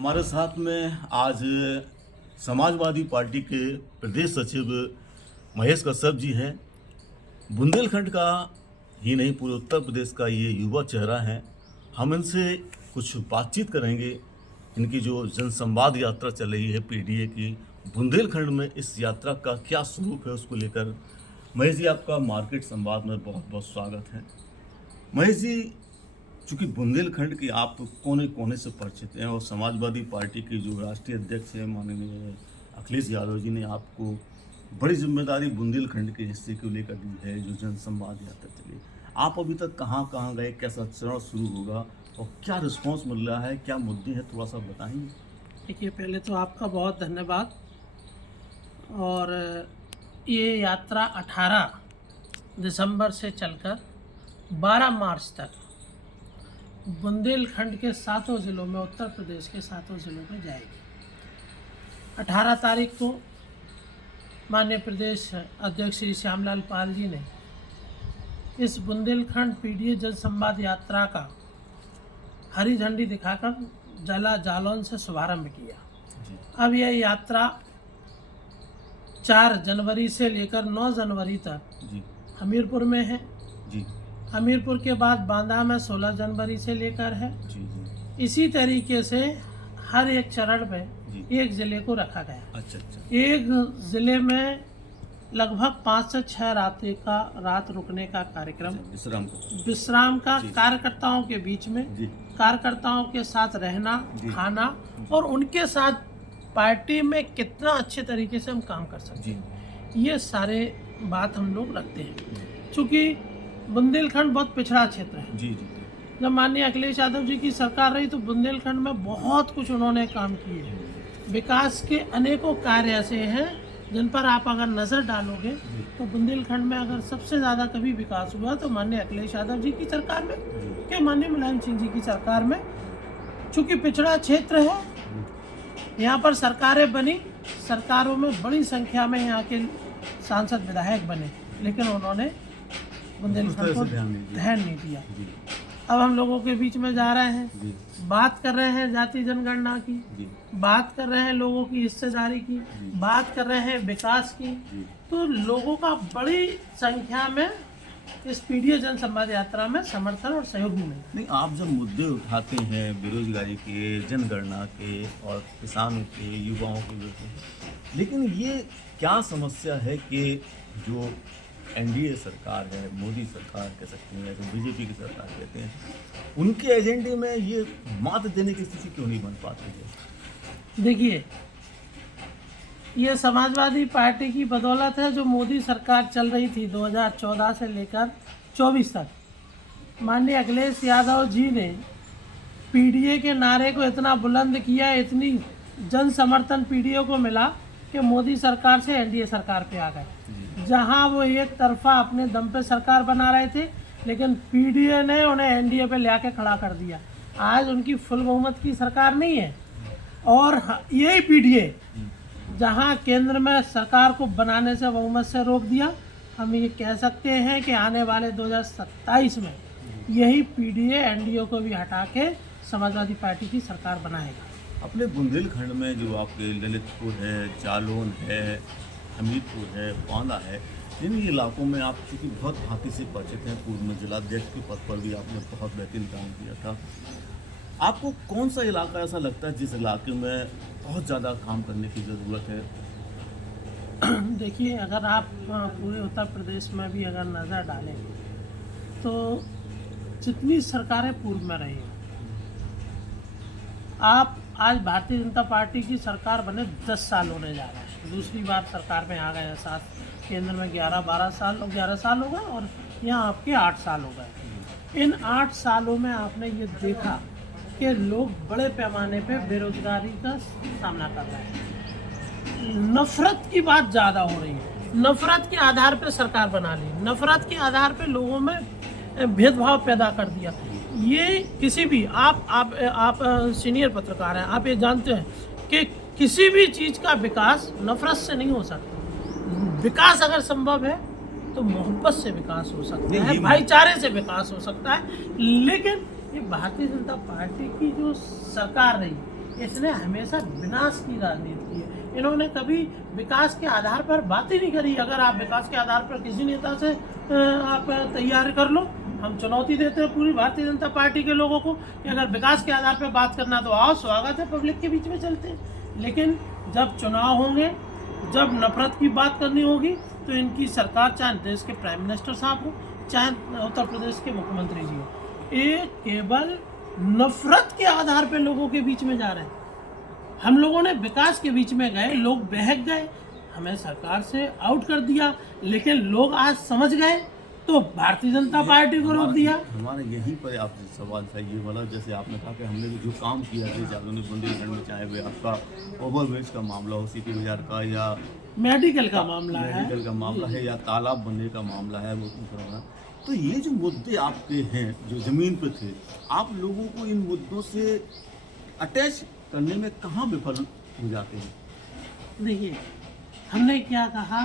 हमारे साथ में आज समाजवादी पार्टी के प्रदेश सचिव महेश कश्यप जी हैं। बुंदेलखंड का ही नहीं, पूरे उत्तर प्रदेश का ये युवा चेहरा है। हम इनसे कुछ बातचीत करेंगे। इनकी जो जनसंवाद यात्रा चल रही है पीडीए की, बुंदेलखंड में इस यात्रा का क्या स्वरूप है उसको लेकर। महेश जी, आपका मार्केट संवाद में बहुत बहुत स्वागत है। महेश जी, चूँकि बुंदेलखंड के आप कोने कोने से परिचित हैं और समाजवादी पार्टी के जो राष्ट्रीय अध्यक्ष हैं माननीय अखिलेश यादव जी ने आपको बड़ी जिम्मेदारी बुंदेलखंड के हिस्से को लेकर दी है। जो जनसंवाद यात्रा चली, आप अभी तक कहाँ कहाँ गए, कैसा चरण शुरू होगा और क्या रिस्पांस मिल रहा है, क्या मुद्दे हैं, थोड़ा सा बताएंगे। देखिए, पहले तो आपका बहुत धन्यवाद। और ये यात्रा 18 दिसंबर से चलकर 12 मार्च तक बुंदेलखंड के 7 ज़िलों में, उत्तर प्रदेश के 7 ज़िलों में जाएगी। 18 तारीख को माननीय प्रदेश अध्यक्ष श्री श्यामलाल पाल जी ने इस बुंदेलखंड पीडीए जनसंवाद यात्रा का हरी झंडी दिखाकर जालौन से शुभारंभ किया। अब यह यात्रा 4 जनवरी से लेकर 9 जनवरी तक हमीरपुर में है। हमीरपुर के बाद बांदा में 16 जनवरी से लेकर है। इसी तरीके से हर एक चरण में एक ज़िले को रखा गया। एक ज़िले में लगभग 5 से 6 रात रुकने का कार्यक्रम, विश्राम का, कार्यकर्ताओं के बीच में, कार्यकर्ताओं के साथ रहना, खाना और उनके साथ पार्टी में कितना अच्छे तरीके से हम काम कर सकते हैं, ये सारे बात हम लोग रखते हैं। चूँकि बुंदेलखंड बहुत पिछड़ा क्षेत्र है। जब माननीय अखिलेश यादव जी की सरकार रही तो बुंदेलखंड में बहुत कुछ उन्होंने काम किए हैं। विकास के अनेकों कार्य ऐसे हैं जिन पर आप अगर नज़र डालोगे तो बुंदेलखंड में अगर सबसे ज़्यादा कभी विकास हुआ तो माननीय अखिलेश यादव जी की सरकार में, क्या माननीय मुलायम सिंह जी की सरकार में। चूँकि पिछड़ा क्षेत्र है, यहाँ पर सरकारें बनी, सरकारों में बड़ी संख्या में यहाँ के सांसद विधायक बने, लेकिन उन्होंने बुंदेलखंड को ध्यान नहीं दिया। अब हम लोगों के बीच में जा रहे हैं, बात कर रहे हैं जाति जनगणना की, बात कर रहे हैं लोगों की हिस्सेदारी की, बात कर रहे हैं विकास की, तो लोगों का बड़ी संख्या में इस पीडीए जनसंवाद यात्रा में समर्थन और सहयोग भी मिला। नहीं, आप जब मुद्दे उठाते हैं बेरोजगारी के, जनगणना के और किसानों के, युवाओं के, लेकिन ये क्या समस्या है कि जो एनडीए सरकार है, मोदी सरकार कह सकते हैं या जो बीजेपी की सरकार कहते हैं, उनके एजेंडे में ये मात देने की स्थिति क्यों नहीं बन पाती है? देखिए, ये समाजवादी पार्टी की बदौलत है जो मोदी सरकार चल रही थी 2014 से लेकर 24 तक। माननीय अखिलेश यादव जी ने पीडीए के नारे को इतना बुलंद किया, इतनी जन समर्थन पीडीए को मिला कि मोदी सरकार से एनडीए सरकार पे आ गए। जहां वो एक तरफा अपने दम पे सरकार बना रहे थे, लेकिन पीडीए ने उन्हें एनडीए पे ले आके खड़ा कर दिया। आज उनकी फुल बहुमत की सरकार नहीं है और यही पीडीए जहां केंद्र में सरकार को बनाने से बहुमत से रोक दिया, हम ये कह सकते हैं कि आने वाले 2027 में यही पीडीए एनडीए को भी हटा के समाजवादी पार्टी की सरकार बनाएगा। अपने बुंदेलखंड में जो आपके ललितपुर है, जालौन है, हमीरपुर है, बांदा है, इन इलाकों में आप चूँकि बहुत भांति से परिचित हैं, पूर्व में जिलाध्यक्ष के पद पर भी आपने बहुत बेहतरीन काम किया था। आपको कौन सा इलाका ऐसा लगता है जिस इलाके में बहुत ज़्यादा काम करने की ज़रूरत है? देखिए, अगर आप पूरे उत्तर प्रदेश में भी अगर नज़र डालें तो जितनी सरकारें पूर्व में रही, आप आज भारतीय जनता पार्टी की सरकार बने 10 साल होने जा रहे हैं। दूसरी बार सरकार में आ गए हैं, साथ केंद्र में 11 साल हो गए और यहाँ आपके 8 साल हो गए। इन 8 सालों में आपने ये देखा कि लोग बड़े पैमाने पे बेरोजगारी का सामना कर रहे हैं। नफरत की बात ज़्यादा हो रही है, नफरत के आधार पे सरकार बना ली, नफरत के आधार पे लोगों में भेदभाव पैदा कर दिया। ये किसी भी आप सीनियर पत्रकार हैं, आप ये जानते हैं कि किसी भी चीज़ का विकास नफरत से नहीं हो सकता। विकास अगर संभव है तो मोहब्बत से विकास हो सकता है, भाईचारे से विकास हो सकता है। लेकिन ये भारतीय जनता पार्टी की जो सरकार रही, इसने हमेशा विनाश की राजनीति की है। इन्होंने कभी विकास के आधार पर बात ही नहीं करी। अगर आप विकास के आधार पर किसी नेता से आप तैयार कर लो, हम चुनौती देते हैं पूरी भारतीय जनता पार्टी के लोगों को कि अगर विकास के आधार पर बात करना तो आओ, स्वागत है, पब्लिक के बीच में चलते हैं। लेकिन जब चुनाव होंगे, जब नफरत की बात करनी होगी, तो इनकी सरकार, चाहे देश के प्राइम मिनिस्टर साहब हो, चाहे उत्तर प्रदेश के मुख्यमंत्री जी हो, ये केवल नफरत के आधार पे लोगों के बीच में जा रहे हैं। हम लोगों ने विकास के बीच में गए, लोग बहक गए, हमें सरकार से आउट कर दिया, लेकिन लोग आज समझ गए तो भारतीय जनता पार्टी को रोक दिया। हमारे यहीं पर आपसे सवाल था ये वाला, जैसे आपने कहा कि हमने जो काम किया है आधुनिक बुंदेलखंड में, चाहे वह आपका ओवरब्रिज का मामला हो, सिटी बाजार का, या मेडिकल का मामला है, या तालाब बनने का मामला है, वो करना, तो ये जो मुद्दे आपके हैं जो ज़मीन पे थे, आप लोगों को इन मुद्दों से अटैच करने में कहाँ विफल हो जाते हैं? देखिए, हमने क्या कहा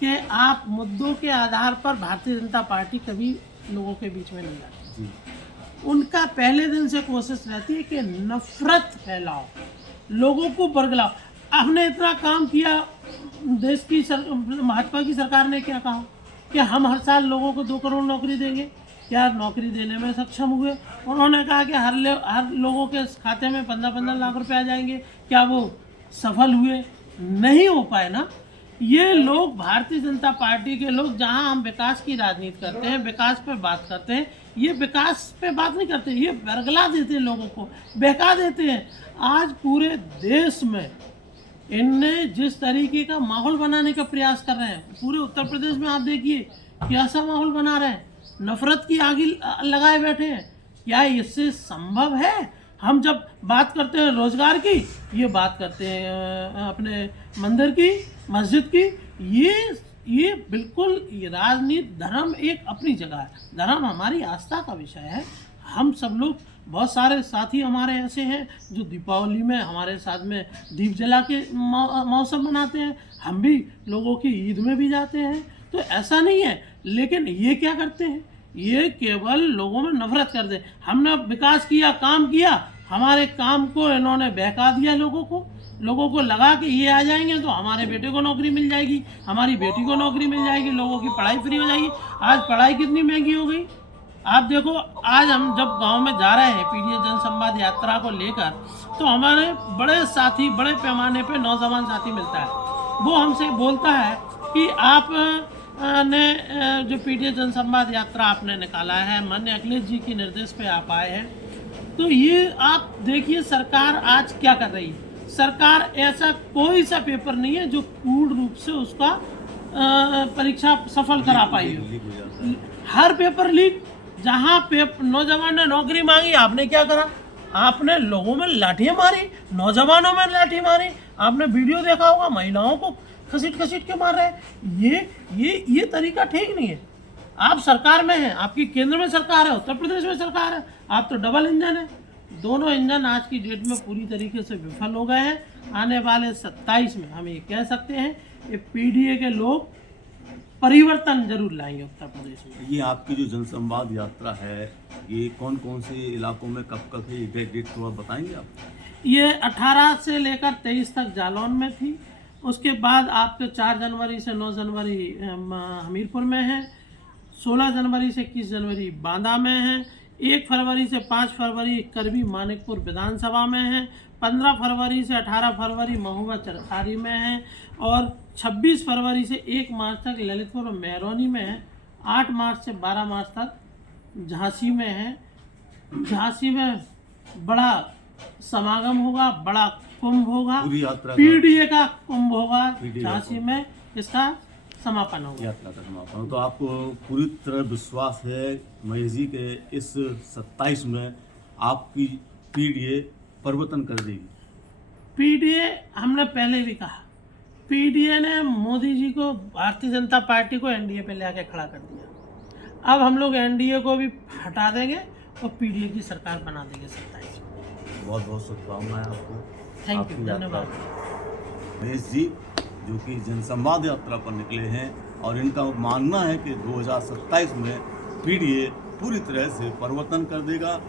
कि आप मुद्दों के आधार पर भारतीय जनता पार्टी कभी लोगों के बीच में नहीं जाती जी। उनका पहले दिन से कोशिश रहती है कि नफरत फैलाओ, लोगों को बरगलाओ। हमने इतना काम किया, देश की भाजपा की सरकार ने क्या कहा कि हम हर साल लोगों को 2 करोड़ नौकरी देंगे। क्या नौकरी देने में सक्षम हुए? उन्होंने कहा कि हर लोगों के खाते में 15-15 लाख रुपए आ जाएंगे। क्या वो सफल हुए? नहीं हो पाए ना। ये लोग, भारतीय जनता पार्टी के लोग, जहां हम विकास की राजनीति करते हैं, विकास पे बात करते हैं, ये विकास पे बात नहीं करते, ये बरगला देते हैं, लोगों को बहका देते हैं। आज पूरे देश में इनने जिस तरीके का माहौल बनाने का प्रयास कर रहे हैं, पूरे उत्तर प्रदेश में आप देखिए कैसा माहौल बना रहे हैं, नफरत की आग लगाए बैठे हैं। क्या इससे संभव है? हम जब बात करते हैं रोजगार की, ये बात करते हैं अपने मंदिर की, मस्जिद की। ये बिल्कुल, ये राजनीति, धर्म एक अपनी जगह है, धर्म हमारी आस्था का विषय है। हम सब लोग, बहुत सारे साथी हमारे ऐसे हैं जो दीपावली में हमारे साथ में दीप जला के मौसम मनाते हैं, हम भी लोगों की ईद में भी जाते हैं, तो ऐसा नहीं है। लेकिन ये क्या करते हैं, ये केवल लोगों में नफरत कर दे। हमने विकास किया, काम किया, हमारे काम को इन्होंने बहका दिया। लोगों को लगा कि ये आ जाएंगे तो हमारे बेटे को नौकरी मिल जाएगी, हमारी बेटी को नौकरी मिल जाएगी, लोगों की पढ़ाई फ्री हो जाएगी। आज पढ़ाई कितनी महंगी हो गई आप देखो। आज हम जब गांव में जा रहे हैं पीडीए जनसंवाद यात्रा को लेकर, तो हमारे बड़े साथी, बड़े पैमाने पे नौजवान साथी मिलता है, वो हमसे बोलता है कि आप ने जो पीडीए जनसंवाद यात्रा आपने निकाला है, माननीय अखिलेश जी के निर्देश पे आप आए हैं, तो ये आप देखिए सरकार आज क्या कर रही है। सरकार, ऐसा कोई सा पेपर नहीं है जो पूर्ण रूप से उसका परीक्षा सफल करा पाई हो। हर पेपर लीक। जहाँ नौजवान ने नौकरी मांगी, आपने क्या करा? आपने लोगों में लाठियाँ मारी, नौजवानों में लाठी मारी। आपने वीडियो देखा होगा, महिलाओं को खसीट के मार रहे हैं। ये तरीका ठीक नहीं है। आप सरकार में हैं, आपकी केंद्र में सरकार है, उत्तर प्रदेश में सरकार है, आप तो डबल इंजन है। दोनों इंजन आज की डेट में पूरी तरीके से विफल हो गए हैं। आने वाले 27 में हम ये कह सकते हैं, ये पीडीए के लोग परिवर्तन जरूर लाएंगे उत्तर प्रदेश में। ये आपकी जो जनसंवाद यात्रा है, ये कौन कौन से इलाकों में कब है, डेट थोड़ा बताएंगे आप? ये 18 से लेकर 23 तक जालौन में थी। उसके बाद आपके 4 जनवरी से 9 जनवरी हमीरपुर में है, 16 जनवरी से 21 जनवरी बांदा में है, 1 फरवरी से 5 फरवरी करबी मानिकपुर विधानसभा में है, 15 फरवरी से 18 फरवरी महुआ चरखारी में है, और 26 फरवरी से 1 मार्च तक ललितपुर और मेहरौनी में है, 8 मार्च से 12 मार्च तक झांसी में है। झांसी में बड़ा समागम होगा, बड़ा कुंभ होगा, पीडीए का कुंभ होगा झांसी में, इसका समापन होगा, यात्रा का समापन। तो आपको पूरी तरह विश्वास है महेश जी के इस 27 में आपकी पीडीए परिवर्तन कर देगी? पीडीए, हमने पहले भी कहा, पीडीए ने मोदी जी को, भारतीय जनता पार्टी को एनडीए पे लेके खड़ा कर दिया। अब हम लोग एनडीए को भी हटा देंगे और पीडीए की सरकार बना देंगे 27 में। बहुत बहुत शुभकामनाएं आपको। थैंक यू, धन्यवाद। महेश जी जो कि जनसंवाद यात्रा पर निकले हैं, और इनका मानना है कि 2027 में पीडीए पूरी तरह से परिवर्तन कर देगा,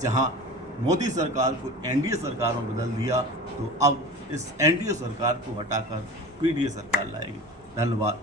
जहां मोदी सरकार को एनडीए सरकार में बदल दिया, तो अब इस एनडीए सरकार को हटाकर पीडीए सरकार लाएगी। धन्यवाद।